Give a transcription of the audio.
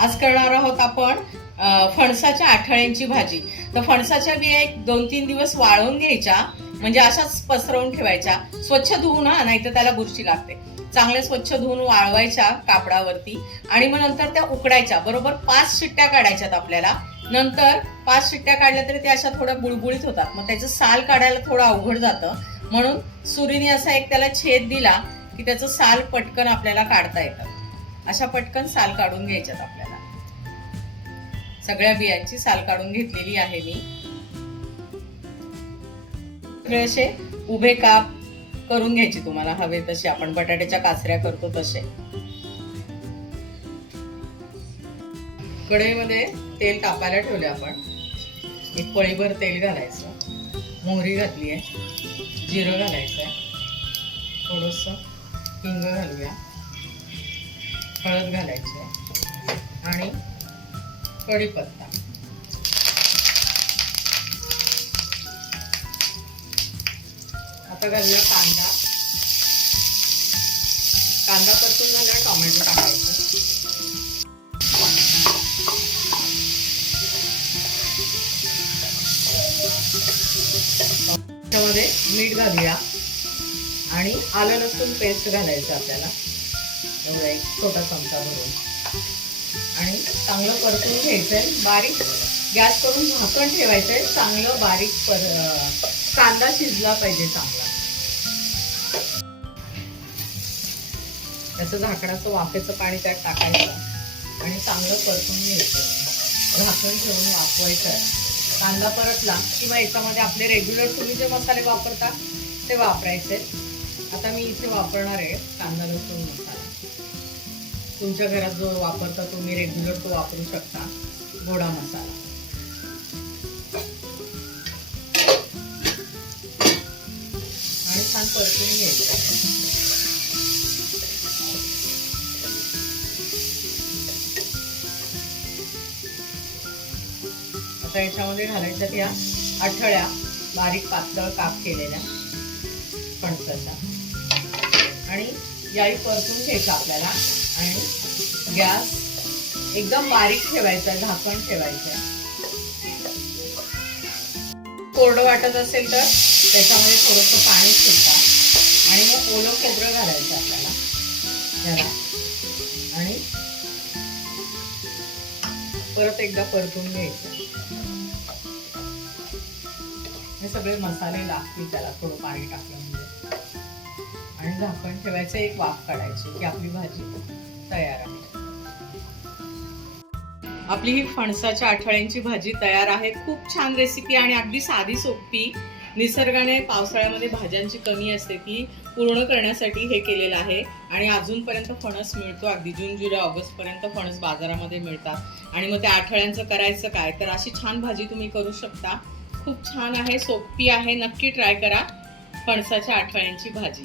आज करणार आहोत आपण फणसाच्या आठळ्यांची भाजी. तर फणसाच्या बिया एक दोन तीन दिवस वाळवून घ्यायच्या म्हणजे अशाच पसरवून ठेवायच्या. स्वच्छ धुवून हा नाही तर त्याला बुरशी लागते. चांगल्या स्वच्छ धुवून वाळवायच्या कापडावरती आणि मग नंतर त्या उकडायच्या. बरोबर पाच शिट्ट्या काढायच्यात आपल्याला. नंतर पाच शिट्ट्या काढल्या तरी त्या अशा थोड्या बुळबुळीत होतात. मग त्याचं साल काढायला थोडं अवघड जातं. म्हणून सुरीने असा एक त्याला छेद दिला की त्याचं साल पटकन आपल्याला काढता येतं. अशा पटकन साल काढून घ्यायच्यात आपल्याला. सगळ्या बियांची साल काढून घेतलेली आहे मी. सगळे असे उभे काप करून घ्यायचे तुम्हाला. हवे तसे आपण बटाट्याच्या काचऱ्या करतो तसे. कढईमध्ये तेल तापायला ठेवले आपण. एक पळीभर तेल घालायचं. मोहरी घातली आहे जिरं घालायचं आहे थोडस हिंग घालूया. हळद घालायची आहे. आणि कढीपत्ता. आता घालूया कांदा. कांदा परतून झाल्यावर टोमॅटो टाकायचं. त्यामध्ये मीठ घालूया. आणि आलं लसूण पेस्ट घालायचं आपल्याला. एवढा एक छोटा चमचा भरून. आणि चांगलं परतून घ्यायचंय. बारीक गॅस करून झाकण ठेवायचंय. चांगलं बारीक पर कांदा शिजला पाहिजे चांगला. त्याचं झाकणाचं वाफेचं पाणी त्यात टाकायचं आणि चांगलं परतून घ्यायचं. झाकण ठेवून वाफवायचं. आहे. कांदा परतला किंवा याच्यामध्ये आपले रेग्युलर तुम्ही जे मसाले वापरता ते वापरायचे. आता मी इथे वापरणार आहे कांदा लसूण मसाला. तुमच्या घरात जो वापरता तुम्ही रेग्युलर तो वापरू शकता. गोडा मसाला. आणि छान परतून घ्यायचं. आता याच्यामध्ये घालायच्यात या आठळ्या बारीक पातळ काप केलेल्या फणसाच्या आणि याही परतून घ्यायचं आपल्याला. आणि गॅस एकदम बारीक ठेवायचा आहे, झाकण ठेवायचं. आहे. कोरडं वाटत असेल तर त्याच्यामध्ये थोडंसं पाणी सुटता. आणि मग ओलं खोबरं घालायचं आपल्याला. याला आणि परत एकदा परतून घ्यायचं. हे सगळे मसाले लागतील त्याला थोडं पाणी टाकलं म्हणजे आणि झाकण ठेवायचं एक वाफ काढायची की आपली भाजी तयार आहे. आपली ही फणसाच्या आठवड्यांची भाजी तयार आहे. खूप छान रेसिपी आणि अगदी साधी सोपी निसर्गाने पावसाळ्यामध्ये भाज्यांची कमी असते ती पूर्ण करण्यासाठी हे केलेलं आहे. आणि अजूनपर्यंत फणस मिळतो अगदी जून जुलै ऑगस्टपर्यंत फणस बाजारामध्ये मिळतात. आणि मग त्या आठवड्यांचं करायचं काय? तर अशी छान भाजी तुम्ही करू शकता. खूप छान आहे सोपी आहे. नक्की ट्राय करा फणसाच्या आठवड्यांची भाजी.